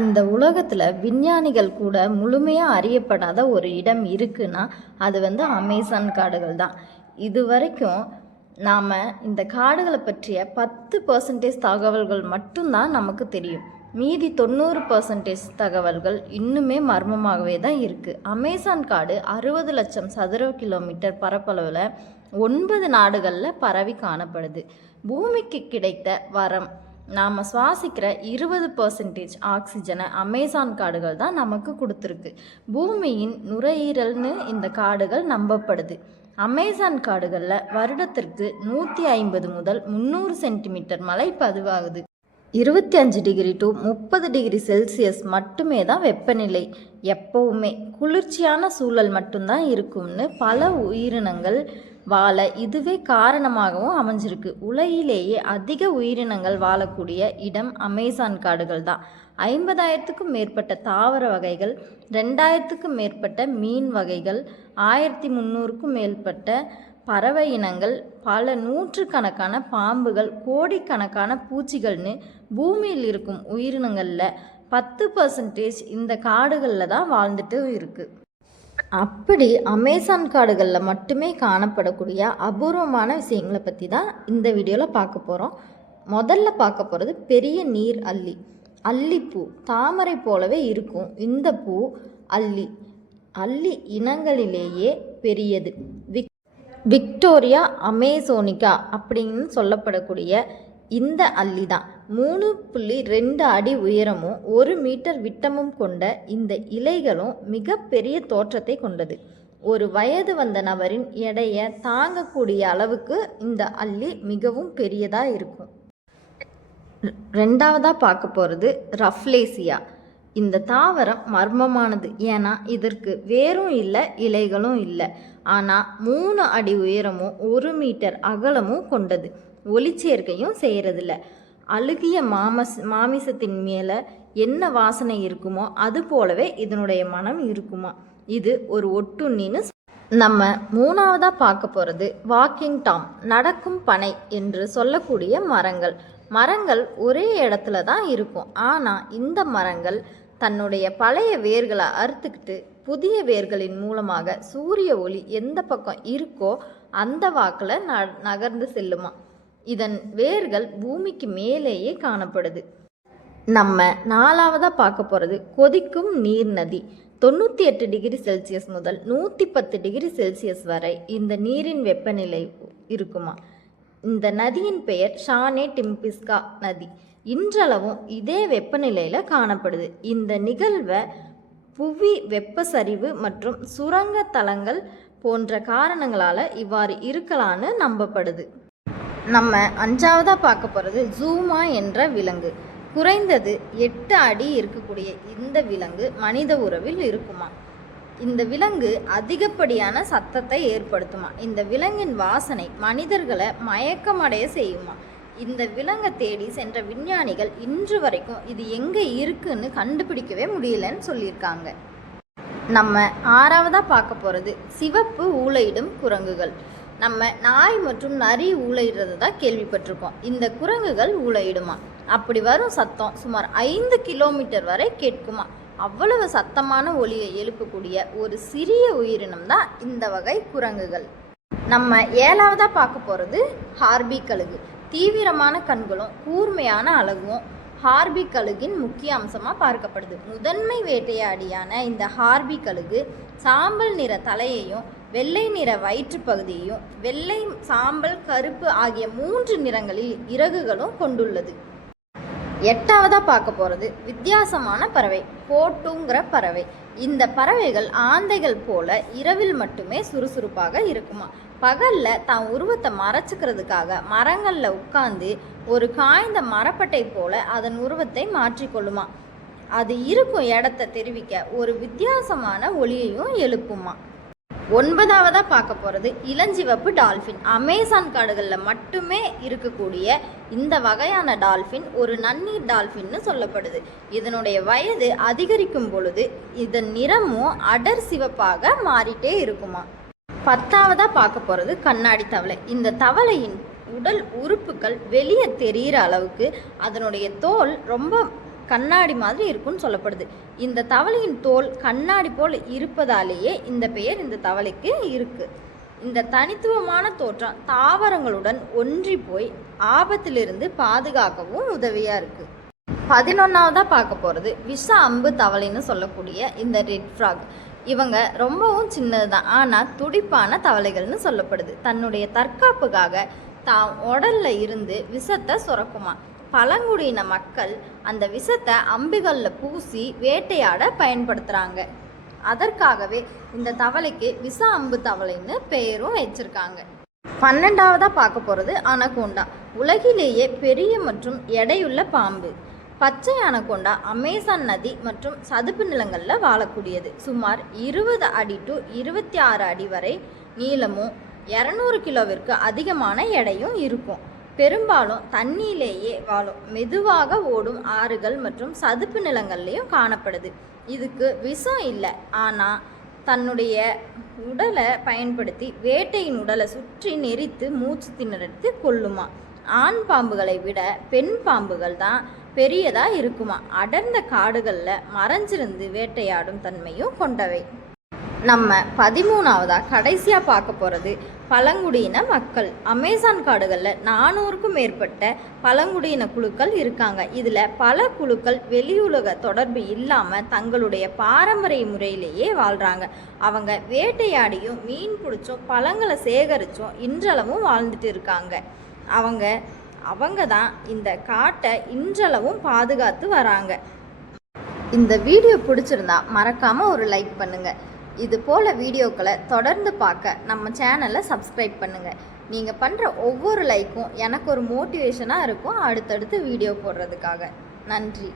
இந்த உலகத்தில் விஞ்ஞானிகள் கூட முழுமையாக அறியப்படாத ஒரு இடம் இருக்குன்னா அது அமேசான் காடுகள் தான். இது வரைக்கும் நாம் இந்த காடுகளை பற்றிய 10% தகவல்கள் மட்டும்தான் நமக்கு தெரியும். மீதி 90% தகவல்கள் இன்னுமே மர்மமாகவே தான் இருக்குது. அமேசான் காடு 60 லட்சம் சதுர கிலோமீட்டர் பரப்பளவில் 9 நாடுகளில் பரவி காணப்படுது. பூமிக்கு கிடைத்த வரம் நாம் சுவாசிக்கிற 20% ஆக்சிஜனை அமேசான் காடுகள் தான் நமக்கு கொடுத்துருக்கு. பூமியின் நுரையீரல்னு இந்த காடுகள் நம்பப்படுது. அமேசான் காடுகளில் வருடத்திற்கு 150 முதல் 300 சென்டிமீட்டர் மழை பதிவாகுது. 25 டிகிரி டு 30 டிகிரி செல்சியஸ் மட்டுமே தான் வெப்பநிலை. எப்பவுமே குளிர்ச்சியான சூழல் மட்டும்தான் இருக்கும்னு பல உயிரினங்கள் வாழ இதுவே காரணமாகவும் அமைஞ்சிருக்கு. உலகிலேயே அதிக உயிரினங்கள் வாழக்கூடிய இடம் அமேசான் காடுகள் தான். 50,000க்கும் மேற்பட்ட தாவர வகைகள், 2,000க்கும் மேற்பட்ட மீன் வகைகள், 1,300க்கும் மேற்பட்ட பறவை இனங்கள், பல நூற்றுக்கணக்கான பாம்புகள், கோடிக்கணக்கான பூச்சிகள்னு பூமியில் இருக்கும் உயிரினங்களில் 10% இந்த காடுகளில் தான் வாழ்ந்துட்டு இருக்குது. அப்படி அமேசான் காடுகளில் மட்டுமே காணப்படக்கூடிய அபூர்வமான விஷயங்களை பற்றி தான் இந்த வீடியோவில் பார்க்க போகிறோம். முதல்ல பார்க்க போகிறது பெரிய நீர் அல்லி. அல்லிப்பூ தாமரை போலவே இருக்கும். இந்த பூ அல்லி இனங்களிலேயே பெரியது. விக்டோரியா அமேசோனிகா அப்படின்னு சொல்லப்படக்கூடிய இந்த அல்லி தான் 3.2 அடி உயரமும் 1 மீட்டர் விட்டமும் கொண்ட இந்த இலைகளும் மிக பெரிய தோற்றத்தை கொண்டது. ஒரு வயது வந்த நபரின் எடையை தாங்கக்கூடிய அளவுக்கு இந்த அல்லி மிகவும் பெரியதாக இருக்கும். ரெண்டாவதாக பார்க்க போகிறது ரஃப்லேசியா. இந்த தாவரம் மர்மமானது. ஏன்னா இதற்கு வேரும் இல்லை, இலைகளும் இல்லை. ஆனால் 3 அடி உயரமும் 1 மீட்டர் அகலமும் கொண்டது. ஒளிச்சேர்க்கையும் செய்கிறதில்ல. அழுகிய மாமிசத்தின் மேலே என்ன வாசனை இருக்குமோ அது போலவே இதனுடைய மனம் இருக்குமா. இது ஒரு ஒட்டுண்ணின்னு நம்ம மூணாவதாக பார்க்க போகிறது வாக்கிங் டாம், நடக்கும் பனை என்று சொல்லக்கூடிய மரங்கள் ஒரே இடத்துல தான் இருக்கும். ஆனால் இந்த மரங்கள் தன்னுடைய பழைய வேர்களை அறுத்துக்கிட்டு புதிய வேர்களின் மூலமாக சூரிய ஒளி எந்த பக்கம் இருக்கோ அந்த வாக்கில் நகர்ந்து செல்லுமா. இதன் வேர்கள் பூமிக்கு மேலேயே காணப்படுது. நம்ம நாலாவதாக பார்க்க போகிறது கொதிக்கும் நீர் நதி. 98 டிகிரி செல்சியஸ் முதல் 110 டிகிரி செல்சியஸ் வரை இந்த நீரின் வெப்பநிலை இருக்குமா. இந்த நதியின் பெயர் ஷானே டிம்பிஸ்கா நதி. இன்றளவும் இதே வெப்பநிலையில் காணப்படுது. இந்த நிகழ்வை புவி வெப்பசரிவு மற்றும் சுரங்க தளங்கள் போன்ற காரணங்களால் இவ்வாறு இருக்கலான்னு நம்பப்படுது. நம்ம அஞ்சாவதாக பார்க்க போகிறது ஜூமா என்ற விலங்கு. குறைந்தது 8 அடி இருக்கக்கூடிய இந்த விலங்கு மனித உறவில் இருக்குமா. இந்த விலங்கு அதிகப்படியான சத்தத்தை ஏற்படுத்துமா. இந்த விலங்கின் வாசனை மனிதர்களை மயக்கமடைய செய்யுமா. இந்த விலங்கை தேடி சென்ற விஞ்ஞானிகள் இன்று வரைக்கும் இது எங்கே இருக்குன்னு கண்டுபிடிக்கவே முடியலன்னு சொல்லியிருக்காங்க. நம்ம ஆறாவதாக பார்க்க போகிறது சிவப்பு ஊளையிடும் குரங்குகள். நம்ம நாய் மற்றும் நரி ஊளையிடுறது தான் கேள்விப்பட்டிருக்கோம். இந்த குரங்குகள் ஊளையிடுமா. அப்படி வரும் சத்தம் சுமார் 5 கிலோமீட்டர் வரை கேட்குமா. அவ்வளவு சத்தமான ஒலியை எழுப்பக்கூடிய ஒரு சிறிய உயிரினம் தான் இந்த வகை குரங்குகள். நம்ம ஏழாவதாக பார்க்க போகிறது ஹார்பி கழுகு. தீவிரமான கண்களும் கூர்மையான அழகும் ஹார்பி கழுகின் முக்கிய அம்சமாக பார்க்கப்படுது. முதன்மை வேட்டையாடியான இந்த ஹார்பி கழுகு சாம்பல் நிற தலையையும் வெள்ளை நிற வயிற்று பகுதியையும் வெள்ளை, சாம்பல், கருப்பு ஆகிய 3 நிறங்களில் இறகுகளும் கொண்டுள்ளது. எட்டாவதாக பார்க்க போகிறது வித்தியாசமான பறவை போட்டுங்கிற பறவை. இந்த பறவைகள் ஆந்தைகள் போல இரவில் மட்டுமே சுறுசுறுப்பாக இருக்குமா. பகலில் தான் உருவத்தை மறைச்சிக்கிறதுக்காக மரங்களில் உட்கார்ந்து ஒரு காய்ந்த மரப்பட்டை போல அதன் உருவத்தை மாற்றிக்கொள்ளுமா. அது இருக்கும் இடத்தை தெரிவிக்க ஒரு வித்தியாசமான ஒலியையும் எழுப்புமா. ஒன்பதாவதாக பார்க்க போகிறது இளஞ்சிவப்பு டால்ஃபின். அமேசான் காடுகளில் மட்டுமே இருக்கக்கூடிய இந்த வகையான டால்ஃபின் ஒரு நன்னீர் டால்ஃபின்னு சொல்லப்படுது. இதனுடைய வயது அதிகரிக்கும் பொழுது இதன் நிறமும் அடர் சிவப்பாக மாறிட்டே இருக்குமா. 10ஆவதாக பார்க்க போகிறது கண்ணாடி தவளை. இந்த தவளையின் உடல் உறுப்புகள் வெளியே தெரிகிற அளவுக்கு அதனுடைய தோல் ரொம்ப கண்ணாடி மாதிரி இருக்குன்னு சொல்லப்படுது. இந்த தவளையின் தோல் கண்ணாடி போல் இருப்பதாலேயே இந்த பெயர் இந்த தவளைக்கு இருக்குது. இந்த தனித்துவமான தோற்றம் தாவரங்களுடன் ஒன்றி போய் ஆபத்திலிருந்து பாதுகாக்கவும் உதவியாக இருக்குது. 11ஆவதாக பார்க்க போகிறது விஷ அம்பு தவளைன்னு சொல்லக்கூடிய இந்த ரெட் ஃப்ராக். இவங்க ரொம்பவும் சின்னது தான், ஆனால் துடிப்பான தவளைகள்னு சொல்லப்படுது. தன்னுடைய தற்காப்புக்காக உடல்ல இருந்து விஷத்தை சுரக்குமா. பழங்குடியின மக்கள் அந்த விஷத்தை அம்புகளில் பூசி வேட்டையாட பயன்படுத்துகிறாங்க. அதற்காகவே இந்த தவளைக்கு விஷ அம்பு தவளைன்னு பெயரும் வச்சிருக்காங்க. 12ஆவதாக பார்க்க போகிறது அனகோண்டா. உலகிலேயே பெரிய மற்றும் எடையுள்ள பாம்பு. பச்சை அனகோண்டா அமேசான் நதி மற்றும் சதுப்பு நிலங்களில் வாழக்கூடியது. சுமார் 20 அடி டு 26 அடி வரை நீளமும் 200 கிலோவிற்கு அதிகமான எடையும் இருக்கும். பெரும்பாலும் தண்ணியிலேயே வாழும். மெதுவாக ஓடும் ஆறுகள் மற்றும் சதுப்பு நிலங்கள்லேயும் காணப்படுது. இதுக்கு விஷம் இல்லை, ஆனால் தன்னுடைய உடலை பயன்படுத்தி வேட்டையின் உடலை சுற்றி நெரித்து மூச்சு திணறத்து கொல்லுமா. ஆண் பாம்புகளை விட பெண் பாம்புகள் தான் பெரியதாக இருக்குமா. அடர்ந்த காடுகளில் மறைஞ்சிருந்து வேட்டையாடும் தன்மையும் கொண்டவை. நம்ம 13ஆவதாக கடைசியாக பார்க்க போகிறது பழங்குடியின மக்கள். அமேசான் காடுகளில் 400க்கும் மேற்பட்ட பழங்குடியின குழுக்கள் இருக்காங்க. இதில் பல குழுக்கள் வெளியுலக தொடர்பு இல்லாமல் தங்களுடைய பாரம்பரிய முறையிலேயே வாழ்கிறாங்க. அவங்க வேட்டையாடியும் மீன் பிடிச்சும் பழங்களை சேகரித்தும் இன்றளவும் வாழ்ந்துட்டு இருக்காங்க. அவங்க தான் இந்த காட்டை இன்றளவும் பாதுகாத்து வராங்க. இந்த வீடியோ பிடிச்சிருந்தா மறக்காமல் ஒரு லைக் பண்ணுங்கள். இது போல் வீடியோக்களை தொடர்ந்து பார்க்க நம்ம சேனலை சப்ஸ்கிரைப் பண்ணுங்கள். நீங்கள் பண்ணுற ஒவ்வொரு லைக்கும் எனக்கு ஒரு மோட்டிவேஷனாக இருக்கும் அடுத்தடுத்து வீடியோ போடுறதுக்காக. நன்றி.